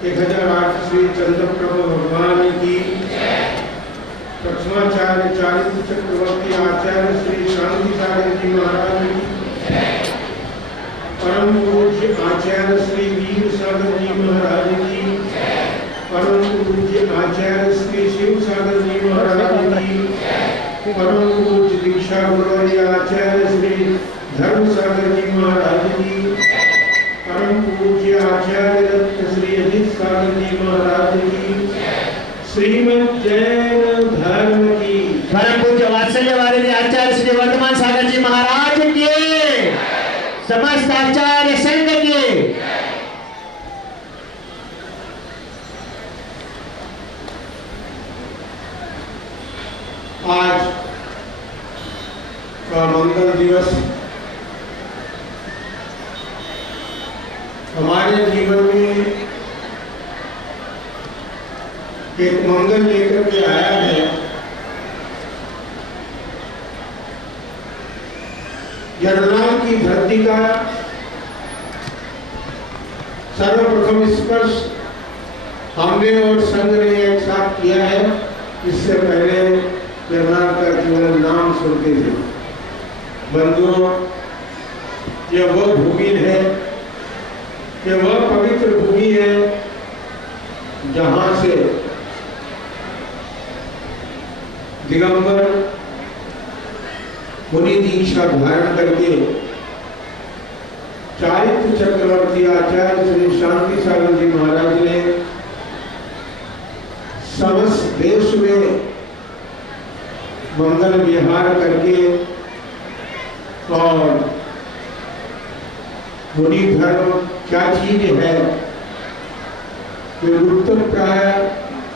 1008 श्री चंद्रप्रभु भगवान की, प्रथमाचार्य चारित्र चक्रवर्ती आचार्य श्री शांति सागर जी महाराज की, परम पूज्य आचार्य श्री वीर सागर जी महाराज की, परम पूज्य आचार्य श्री शिव सागर जी महाराज की, परम पूज्य दीक्षा गुरु आचार्य श्री धर्म सागर जी महाराज की, परम पूज्य आचार्य रत्न श्री अजित सागर जी महाराज की, श्रीमद् जैन धर्म की, परम पूज्य वात्सल्यवादी आचार्य श्री वर्तमान सागर जी महाराज की, समस्त आचार्य संघ की। आज का मंगल दिवस हमारे जीवन में एक मंगल लेकर के आया है। यरुनाल की धरती का सर्वप्रथम स्पर्श हमने और संघ ने एक साथ किया है। इससे पहले यरुनाल का केवल नाम सुनते थे। बंधुओं, यह वह भूमि है, यह वह पवित्र भूमि है जहां से दिगंबर मुनि दीक्षा धारण करके चारित्र चक्रवर्ती आचार्य श्री शांति सागर जी महाराज ने समस्त देश में मंगल विहार करके और मुनि धर्म क्या चीज है, विलुप्त प्राय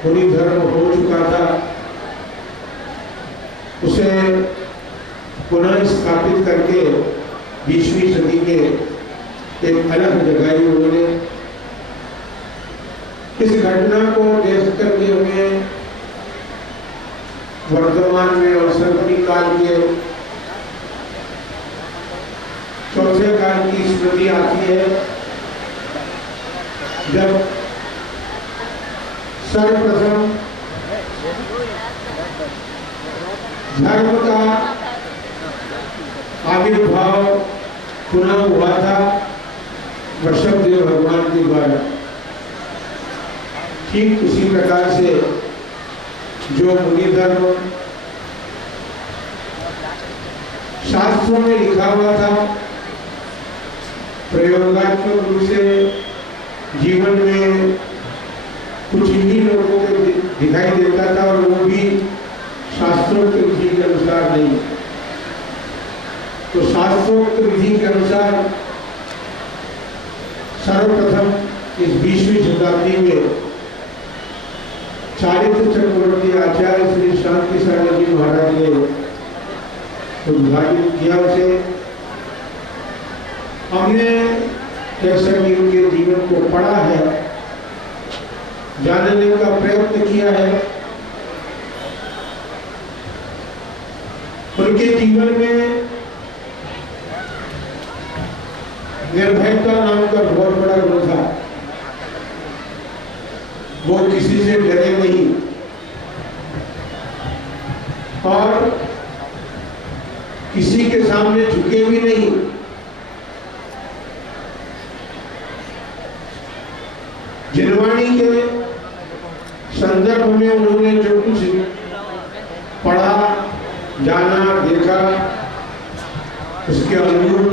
मुनि धर्म हो चुका था, उसे पुनः स्थापित करके 20वीं सदी के एक अलग जगाई उन्होंने। इस घटना को देख करके हमें वर्तमान में और संकटी काल के चौथे काल की स्मृति आती है, जब सर्वप्रथम धर्म का आविर्भाव पुनः हुआ था वृषभदेव भगवान के द्वारा। ठीक उसी प्रकार से जो मुनि धर्म शास्त्रों में लिखा हुआ था, प्रयोगात्मक रूप से जीवन में कुछ ही लोगों को दिखाई देता था, और वो भी शास्त्रोक्त विधि के अनुसार नहीं। तो शास्त्रोक्त विधि के अनुसार सर्वप्रथम इस 20वीं शताब्दी में चारित्र चक्रवर्ती आचार्य श्री शांति सागर जी महाराज ने उद्घाटित किया उसे। हमने कैसे भी उनके जीवन को पढ़ा है, जानने का प्रयत्न किया है। उनके जीवन में निर्भयता नाम का बहुत बड़ा गुण था। वो किसी से डरे नहीं और किसी के सामने झुके भी नहीं। जिनवाणी के संदर्भ में उन्होंने जो कुछ पढ़ा, जाना, देखा, उसके अनुरूप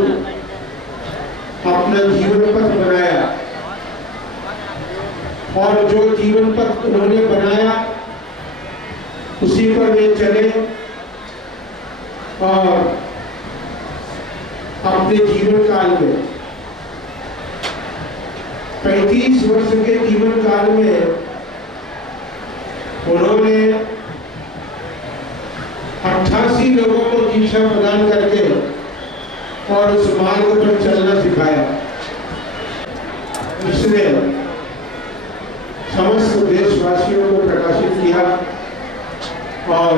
अपना जीवन पथ बनाया, और जो जीवन पथ उन्होंने बनाया उसी पर वे चले और अपने जीवन काल में 35 वर्ष के जीवन काल में उन्होंने 88 लोगों को दीक्षा प्रदान करके और उस मार्ग पर चलना सिखाया। इसने समस्त देशवासियों को प्रकाशित किया और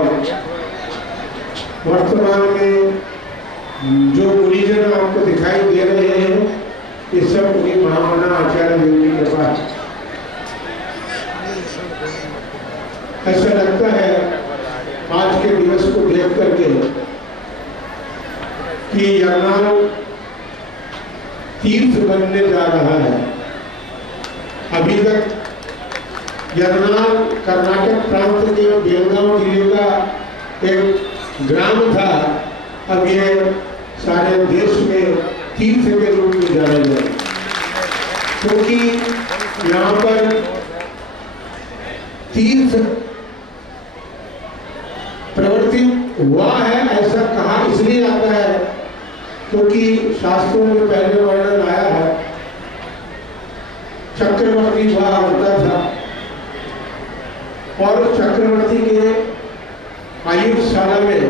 वर्तमान में जो मुनिजन आपको दिखाई दे रहे हैं, ये सब उन्हीं महामना आचार्य देव की कृपा है। ऐसा लगता है आज के दिवस को देख करके कि यरनाल तीर्थ बनने जा रहा है। अभी तक यरनाल कर्नाटक प्रांत के बेलगांव जिले का एक ग्राम था, अब ये सारे देश में तीर्थ के रूप में जाना जाए, क्योंकि यहाँ पर तीर्थ प्रवृत्ति हुआ है। ऐसा कहा इसलिए आता है क्योंकि शास्त्रों में पहले वर्णन आया है, चक्रवर्ती हुआ करता था और चक्रवर्ती के आयुशाला में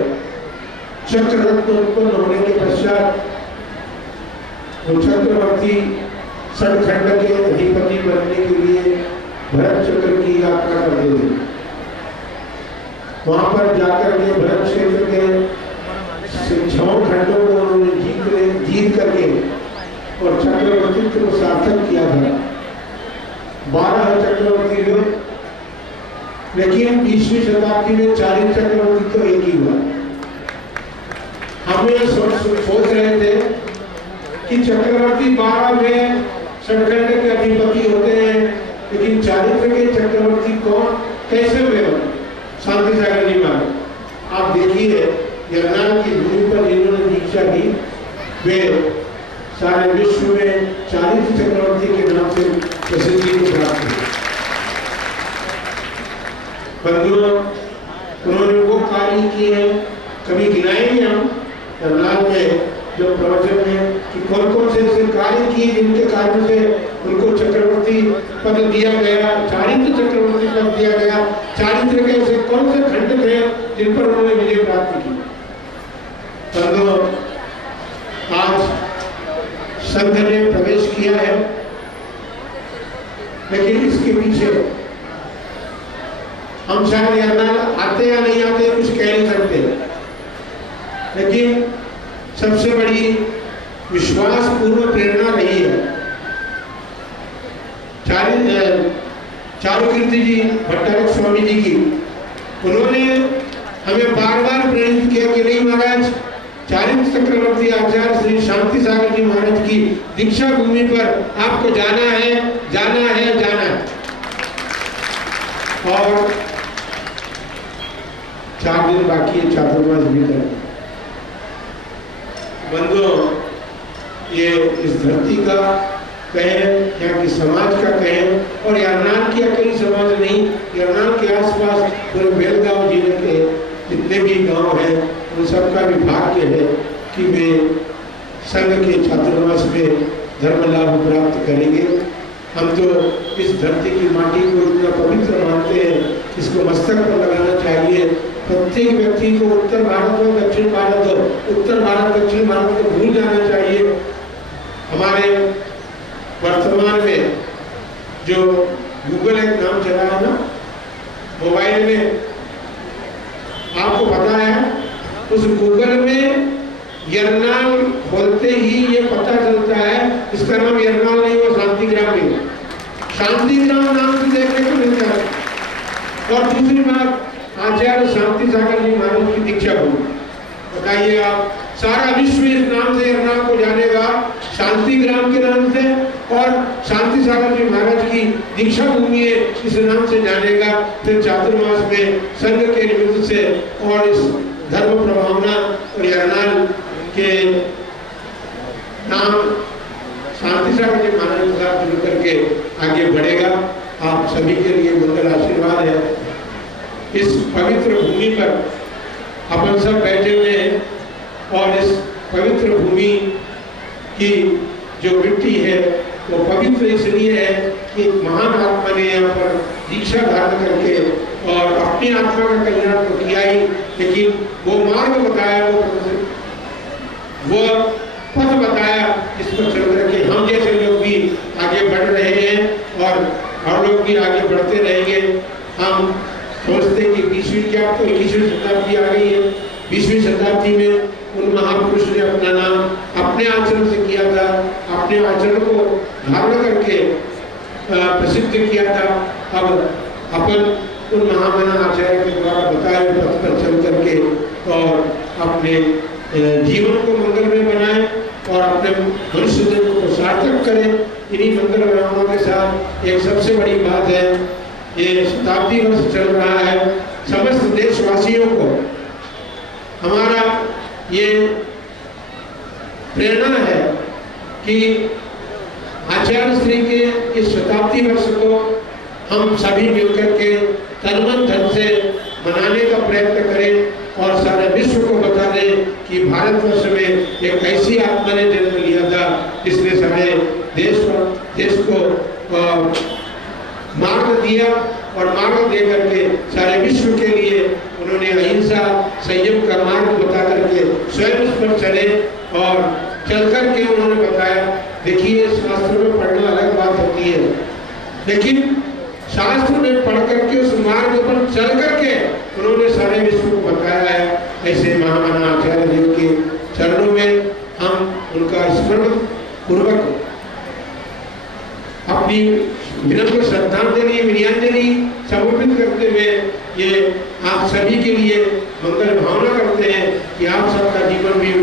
चक्ररत्न उत्पन्न होने के पश्चात वो चक्रवर्ती सड़खंड के अधिपति बनने के लिए भरत चक्र की यात्रा करते थे। वहां पर जाकर के भरत क्षेत्र के 6 खंडों को उन्होंने जीत करके और चक्रवर्तित्व को सार्थक किया था। 12 चक्रवर्ती हुए, लेकिन 20वीं शताब्दी में 40 चक्रवर्ती तो एक ही हुआ। हम ये सोच रहे थे कि चक्रवर्ती 12 में सड़खंड के अधिपति होते हैं, लेकिन चारित्र के चक्रवर्ती कौन कैसे हुए? शांति सागर जी महाराज। आप देखिए यरनाल की भूमि पर जिन्होंने दीक्षा दी वे सारे विश्व में चारित्र चक्रवर्ती के नाम से प्रसिद्धि को प्राप्त हुए। बंधुओं, उन्होंने वो कार्य किए, कभी गिनाएंगे हम यरनाल में जो प्रवचन में कि कौन कौन से ऐसे कार्य किए जिनके कारण से उनको चक्रवर्ती पद दिया गया, चारित्र चक्रवर्ती पद दिया गया। चारित्र के ऐसे कौन से खंड थे जिन पर उन्होंने विजय प्राप्त की? बंधुओं, आज संघ ने प्रवेश किया है, लेकिन इसके पीछे हम शायद यरनाल आते या नहीं आते कुछ कह नहीं सकते, लेकिन सबसे बड़ी विश्वास पूर्व प्रेरणा रही है चारुकीर्ति जी भट्टारक स्वामी जी की। उन्होंने हमें बार बार प्रेरित किया कि नहीं महाराज, चारित्र चक्रवर्ती आचार्य श्री शांति सागर जी महाराज की दीक्षा भूमि पर आपको जाना है, जाना है, जाना है। और 4 दिन बाकी है चातुर्मास भीतर। बंधुओं, ये इस धरती का कहें या कि समाज का कहें, और यरनाल की अकेली समाज नहीं, यरनाल के आसपास पूरे बेलगांव जिले के जितने भी गांव हैं उन सबका भी भाग्य है कि वे संघ के चातुर्मास में धर्म लाभ प्राप्त करेंगे। हम तो इस धरती की माटी को इतना पवित्र मानते हैं, इसको मस्तक पर लगाना चाहिए। प्रत्येक व्यक्ति को उत्तर भारत हो दक्षिण भारत हो, उत्तर भारत दक्षिण भारत को भूल जाना चाहिए। हमारे वर्तमान में जो गूगल एक नाम चला है ना मोबाइल में, आपको पता है उस गूगल में यरनाल खोलते ही ये पता चलता है इसका नाम यरनाल नहीं, वो शांतिग्राम नहीं, शांतिग्राम नाम से देखने को मिलता है। और दूसरी बात, आचार्य शांति सागर जी महाराज की दीक्षा भूमि, बताइए आप, सारा विश्व इस नाम से यरनाल को जानेगा, शांतिग्राम के नाम से, और शांति सागर जी महाराज की दीक्षा भूमि इस नाम से जानेगा। फिर चातुर्मास में संघ के निमित्त से और इस धर्म प्रभावना और यरनाल के नाम शांति सागर जी महाराज के साथ जुड़ करके आगे बढ़ेगा। आप सभी के लिए मंगल आशीर्वाद है। इस पवित्र भूमि पर अपन सब बैठे हुए हैं, और इस पवित्र भूमि की जो मिट्टी है वो पवित्र इसलिए है कि महान आत्मा ने यहाँ पर दीक्षा धारण करके और अपनी आत्मा का कल्याण तो किया ही, लेकिन वो मार्ग बताया, वो पथ बताया जिस पर चल करके हम जैसे लोग भी आगे बढ़ रहे हैं और लोग भी आगे बढ़ते रहेंगे। हम सोचते कि 20वीं क्या तो 21वीं शताब्दी आ गई है। 20वीं शताब्दी में उन महापुरुष ने अपना नाम अपने आचरण से किया था, अपने आचरण को धारण करके प्रसिद्ध किया था। अब अपन उन महामना आचार्य के द्वारा बताए हुए पथ पर चल करके और अपने जीवन को मंगलमय बनाएं और अपने मनुष्य जन्म को सार्थक करें। इन्हीं मंगल भावनाओं के साथ एक सबसे बड़ी बात है, ये शताब्दी वर्ष चल रहा है। समस्त देशवासियों को हमारा ये प्रेरणा है कि आचार्य श्री के इस शताब्दी वर्ष को हम सभी मिलकर के तन मन धन से मनाने का प्रयत्न करें और सारे विश्व को बता दें कि भारतवर्ष में एक ऐसी आत्मा ने जन्म लिया था जिसने सारे देश को मार्ग दिया और मार्ग दे करके सारे विश्व के लिए उन्होंने अहिंसा संयम का मार्ग बता करके स्वयं उस पर चले और चल करके उन्होंने बताया। देखिए, शास्त्र में पढ़ना अलग बात होती है, लेकिन शास्त्र में पढ़ करके उस मार्ग पर चल करके उन्होंने सारे विश्व को बताया है। ऐसे महामना आचार्य देव के चरणों में हम उनका स्मरण पूर्वक अपनी विनम्र श्रद्धांजलि विनयांजलि समर्पित करते हुए ये आप सभी के लिए मंगल भावना करते हैं कि आप सबका जीवन भी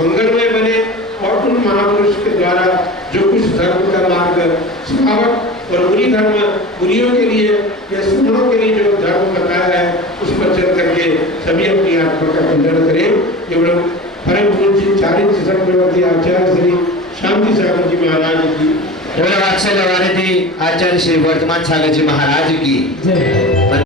मंगलमय बने और उन महापुरुष के द्वारा जो कुछ धर्म का मार्ग सिखावट और बुरी धर्म बुरियों के लिए या सुनों के लिए जो धर्म बताया है उस पर चल करके सभी अपनी आत्मा का कल्याण करें। एवं परम पूज्य चारित्र चक्रवर्ती आचार्य श्री शांति सागर जी महाराज की, वात्सल्य वारिधि आचार्य श्री वर्तमान सागर जी महाराज की।